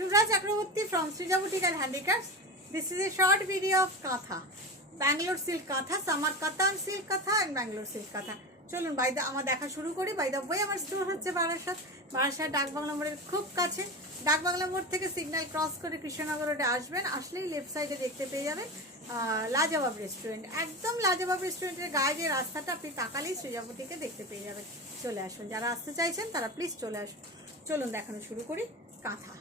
Shubhra Chakraborty from Srija Boutique and Handicrafts. This is a short video of Katha. Bangalore silk Katha, Samarkand silk Katha and Bangalore silk Katha. চলুন বাইদা আমার দেখা শুরু করি। বাইদা বই আমার store হচ্ছে বারাসাত ডাকবাংলা মোড়ের খুব কাছে। ডাকবাংলা মোড় থেকে সিগন্যাল ক্রস করে কৃষ্ণনগর রোডে আসবেন, আসলেই লেফট সাইডে দেখতে পেয়ে যাবেন লাজবাব রেস্টুরেন্ট। একদম লাজবাব রেস্টুরেন্টের গায়ে যে রাস্তাটা আপনি তাকালেই সৃজা বুটিকে দেখতে পেয়ে যাবেন। চলে আসুন, যারা আসতে চাইছেন তারা প্লিজ চলে আসুন। চলুন দেখানো শুরু করি। কাঁথা,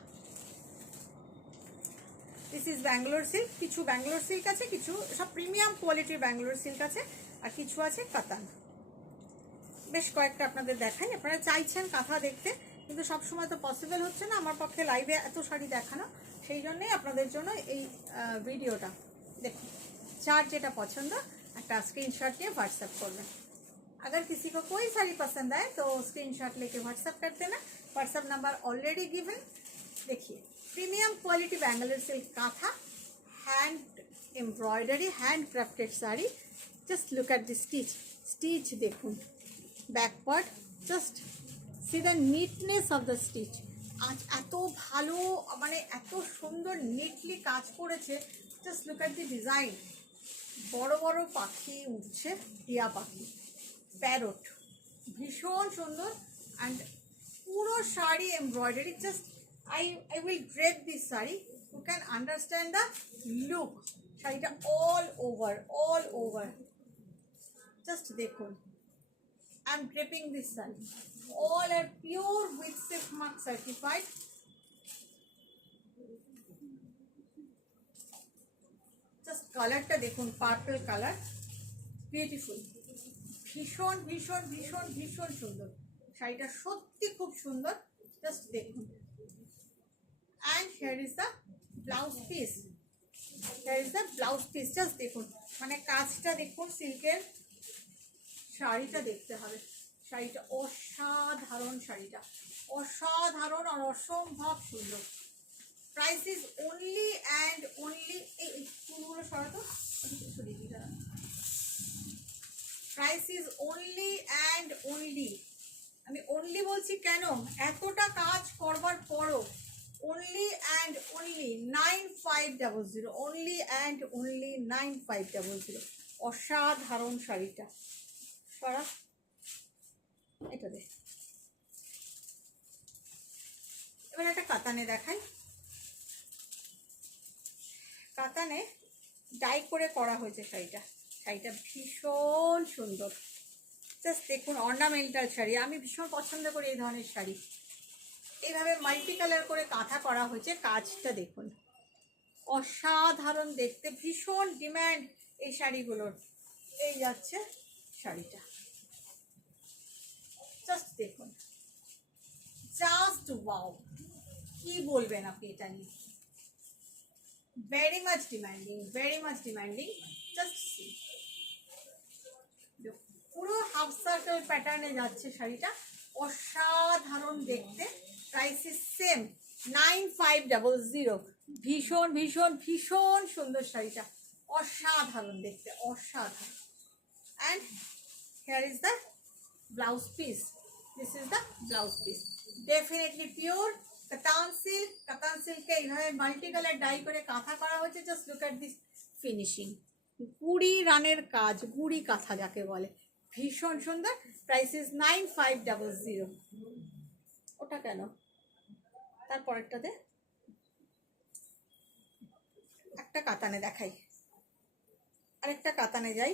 দিস ইজ ব্যাঙ্গালোর সিল্ক। কিছু ব্যাঙ্গালোর সিল্ক আছে, কিছু সব প্রিমিয়াম কোয়ালিটির ব্যাঙ্গালোর সিল্ক আছে, আর কিছু আছে কাতান। বেশ কয়েকটা আপনাদের দেখাই। আপনারা চাইছেন কাঁথা দেখতে, কিন্তু সবসময় তো পসিবল হচ্ছে না আমার পক্ষে লাইভে এত শাড়ি দেখানো। সেই জন্যই আপনাদের জন্য এই ভিডিওটা। দেখুন, যার যেটা পছন্দ একটা स्क्रीनशॉट लिए व्हाट्सएप करना। अगर किसी को कोई साड़ी पसंद आए तो स्क्रीनशॉट लेके व्हाट्सएप कर देना। WhatsApp number already given. देखिए, premium quality Bangalore silk kantha, hand embroidery, hand crafted sari. Just look at the stitch देखुन, back part, just see the neatness of the stitch. आज এত ভালো, মানে এত সুন্দর নিটলি কাজ করেছে। Just look at the design. বড় বড় পাখি উঠছে, টিয়া পাখি, প্যারট, ভীষণ সুন্দর। অ্যান্ড পুরো sari embroidery. Just I will drape this sari, you can understand the look. শাড়িটা অল ওভার জাস্ট দেখুন। I am draping this sari, all are pure with silk mark certified. জাস্ট কালারটা দেখুন, পার্পল কালার, বিউটিফুল, ভীষণ ভীষণ ভীষণ ভীষণ সুন্দর। শাড়িটা সত্যি খুব সুন্দর, জাস্ট দেখুন। And here is the blouse piece, just দেখুন, মানে কাজটা দেখুন সিল্কের। শাড়িটা দেখতে হবে, শাড়িটা অসাধারণ, শাড়িটা অসাধারণ আর অসম্ভব সুন্দর। Price is only and only, এই ফুলগুলো সরাতো, price is only and only, আমি অনলি বলছি কেন, এতটা কাজ করবার পরও only and only 9500, only and only 9500। অসাধারণ শাড়িটা। সরা এটা দেখ। এবার একটা কাতানে দেখাই। কাতানে ডাই করে করা হয়েছে শাড়িটা। শাড়িটা ভীষণ সুন্দর, জাস্ট দেখুন। অর্নামেন্টাল শাড়ি, আমি ভীষণ পছন্দ করি এই ধরনের শাড়ি। এইভাবে মাল্টি কালার করে কাঁথা করা হয়েছে, কাজটা দেখুন, অসাধারণ দেখতে, ভীষণ ডিম্যান্ড এই শাড়িগুলোর। এই যাচ্ছে শাড়িটা, জাস্ট দেখুন, জাস্ট ওয়াও। কি বলবেন আপনি এটা নিয়ে? Very much demanding, just see. পুরো হাফ সার্কেল প্যাটার্নে যাচ্ছে শাড়িটা, অসাধারণ দেখতে। Price is same 9500। ভীষণ ভীষণ ভীষণ সুন্দর শাড়িটা, অসাধারণ দেখতে, অসাধারণ। And here is the blouse piece, this is the blouse piece. Definitely pure কাতান সিল্কে এইভাবে মাল্টি কালার ডাই করে কাঁথা করা হয়েছে। Just look at this finishing, গুড়ি রানের কাজ, গুড়ি কাঁথা যাকে বলে, ভীষণ সুন্দর। Price is 9500। ওটা কেন, তারপরেরটাতে একটা কাতানে দেখাই, আরেকটা কাতানে যাই।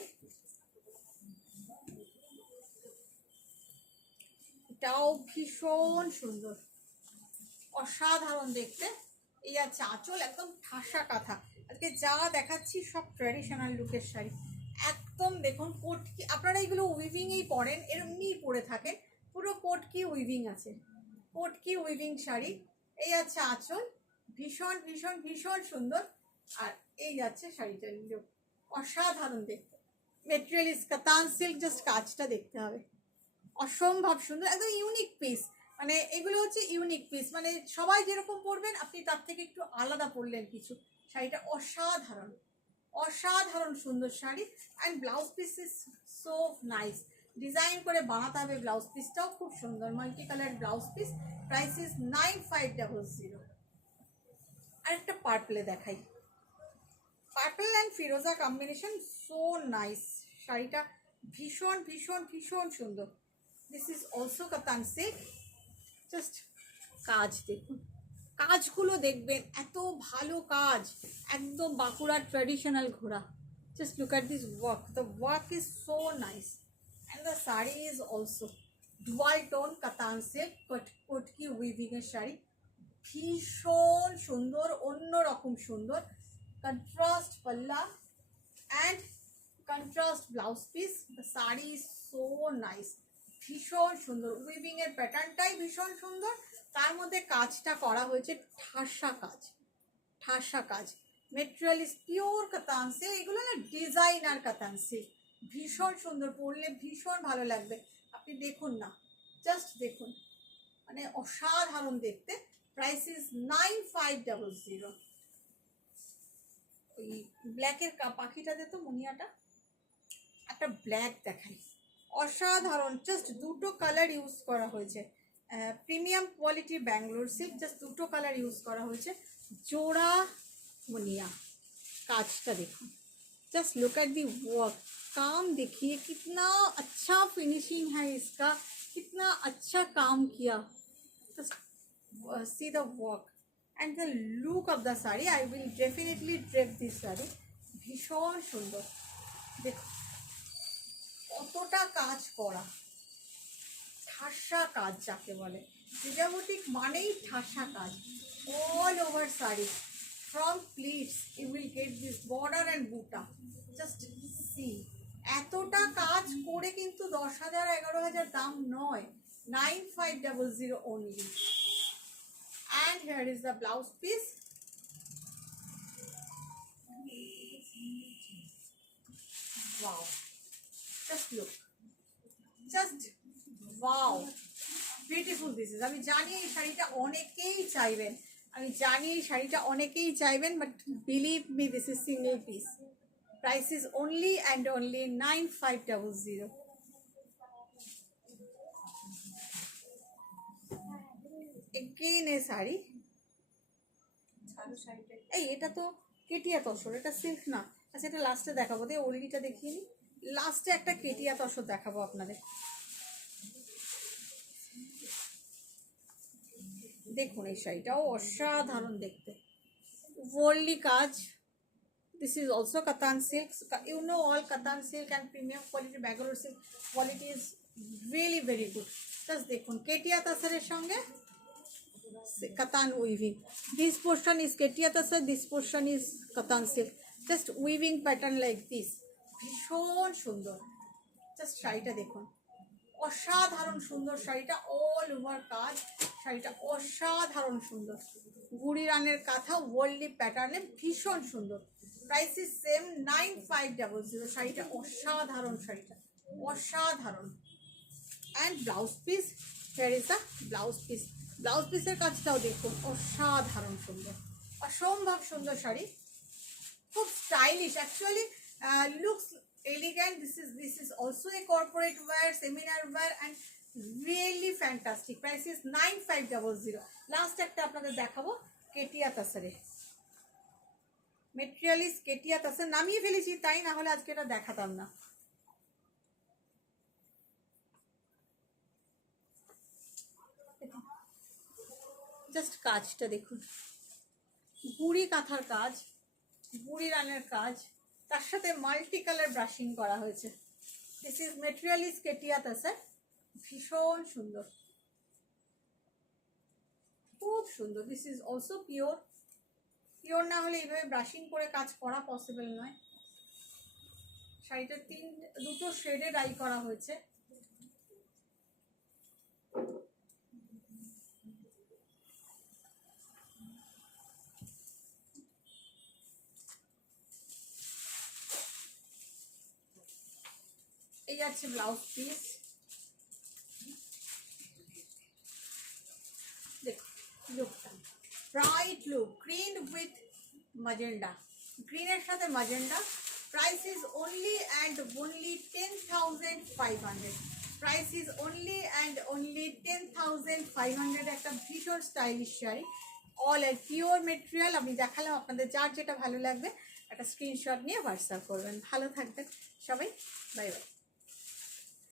এটাও ভীষণ সুন্দর, অসাধারণ দেখতে। এই আছে আঁচল, একদম ঠাসা কাঁথা। আজকে যা দেখাচ্ছি সব ট্র্যাডিশনাল লুকের শাড়ি। একদম দেখুন, কোটকি, আপনারা এগুলো উইভিংয়েই পরেন, এমনিই পরে থাকেন। পুরো কোটকি উইভিং আছে, কোটকি উইভিং শাড়ি। এই আছে আঁচল, ভীষণ ভীষণ ভীষণ সুন্দর। আর এই যাচ্ছে শাড়িটার লুক, অসাধারণ দেখতে। Material is katan silk, just কাজটা দেখতে হবে, অসম্ভব সুন্দর, একদম ইউনিক পিস। মানে এগুলো হচ্ছে ইউনিক পিস, মানে সবাই যেরকম পরবেন আপনি তার থেকে একটু আলাদা পরলেন কিছু। শাড়িটা অসাধারণ, অসাধারণ সুন্দর sari. And blouse piece is so nice, design করে বানাতে হবে। ব্লাউজ পিসটাও খুব সুন্দর, multi colour blouse piece. Price is 9500। পার্পলে দেখাই। Purple and Firoza combination, so nice. শাড়িটা ভীষণ ভীষণ ভীষণ সুন্দর। This is also katan silk. Just কাজ দেখুন, কাজগুলো দেখবেন, এত ভালো কাজ, একদম বাঁকুড়ার ট্র্যাডিশনাল ঘোড়া। Just look at this work, the work is so nice and the sari is also dual tone কাতান সিল্ক কটকি উইভিংয়ের শাড়ি, ভীষণ সুন্দর, অন্যরকম সুন্দর। কন্ট্রাস্ট পাল্লা and contrast blouse piece. The sari is so nice, ভীষণ সুন্দর। উইভিং এর প্যাটার্নটাই ভীষণ সুন্দর, তার মধ্যে কাজটা করা হয়েছে ঠাসা কাজ, ঠাসা কাজ। মেটেরিয়াল ইজ পিওর কাতান সিল্ক, এগুলো না ডিজাইনার কাতান সিল্ক, ভীষণ সুন্দর, পরলে ভীষণ ভালো লাগবে। আপনি দেখুন না, জাস্ট দেখুন, মানে অসাধারণ দেখতে। Price is 9500। ওই ব্ল্যাকের পাখিটাতে তো মুনিয়াটা একটা ব্ল্যাক দেখাই, অসাধারণ। জাস্ট দুটো কালার ইউজ করা হয়েছে, প্রিমিয়াম কোয়ালিটির ব্যাঙ্গালোর সিল্ক, জাস্ট দুটো কালার ইউজ করা হয়েছে, জোড়া मुनिया। काजटा देखो, just look at the work, काम देखिए कितना अच्छा फिनिशिंग है इसका, कितना अच्छा काम किया। Just see the work and the look of the sari. I will definitely drape this sari, भीषण सुंदर। देखो কতটা কাজ করা, ঠাসা কাজ যাকে বলে, প্রিজাবটিক মানেই ঠাসা কাজ। All over sari from pleats you will get this border and buta. Just see, এতটা কাজ করে কিন্তু 10,000 11,000 দাম নয়, 9500 only. And here is the blouse piece. Wow, just look, just wow, beautiful this is. আমি জানি এই শাড়িটা অনেকেই চাইবেন, আমি জানি এই শাড়িটা অনেকেই চাইবেন, but believe me this is single piece. Price is only and only 9500। Again এ শাড়ি, এই এটা তো কেটিয়া তসর, এটা সিল্ক না। আচ্ছা এটা লাস্টে দেখাবো, দিয়ে ওল্ডিটা দেখিয়ে নিই, লাস্টে একটা কেটিয়া তসর দেখাবো আপনাদের। দেখুন এই শাড়িটাও অসাধারণ দেখতে, ওয়ার্লি কাজ। This is also katan silk. You know all katan silk and premium quality Bangalore silk quality is really very good. Just দেখুন কেটিয়া তাসারের সঙ্গে katan weaving. This portion is কেটিয়া tasar, this portion is katan silk, just weaving pattern like this, ভীষণ সুন্দর। Just শাড়িটা দেখুন, অসাধারণ সুন্দর শাড়িটা, অল ওভার কাজ, শাড়িটা অসাধারণ সুন্দর। গুড়ি রানের কাঁথা ওয়ার্ল্ডলি প্যাটার্নে, ভীষণ সুন্দর। Price is same 9500। শাড়িটা অসাধারণ, শাড়িটা অসাধারণ। And blouse piece, here is the blouse piece. Blouse পিসের কাজটাও দেখুন, অসাধারণ সুন্দর, অসম্ভব সুন্দর শাড়ি, খুব stylish. Actually looks elegant. This is also a corporate wear, seminar wear, and really fantastic. Price is 9500. Last একটা আপনাদের দেখাবো কেটিয়া তাসারে। মেটেরিয়াল ইজ কেটিয়া তাসার, নামিয়ে ফেলেছি তাই, না হলে আজকে এটা দেখাতাম না। জাস্ট কাজটা দেখুন, গুড়ি কাঁথার কাজ, গুড়ি রানের কাজ, তার সাথে মাল্টি কালার ব্রাশিং করা হয়েছে। দিস ইজ মেটেরিয়াল ইজ কেটিয়া তাসার, ভীষণ সুন্দর, খুব সুন্দর। This is also pure, pure না হলে এইভাবে ব্রাশিং করে কাজ করা পসিবল নয়। শাড়িটা দুটো শেডে ডাই করা হয়েছে। এই যাচ্ছে ব্লাউজ পিস, দেখো লুকটা, bright look, green with magenta, গ্রিনের সাথে magenta. Price is only and only 10,500। Price is only and only 10,500। একটা ভীষণ স্টাইলিশ শাড়ি, অল এর পিওর মেটেরিয়াল আমি দেখালাম, আপনাদের যার যেটা ভালো লাগবে একটা স্ক্রিনশট নিয়ে হোয়াটসঅ্যাপ করবেন। ভালো থাকবেন সবাই, বাই বাই।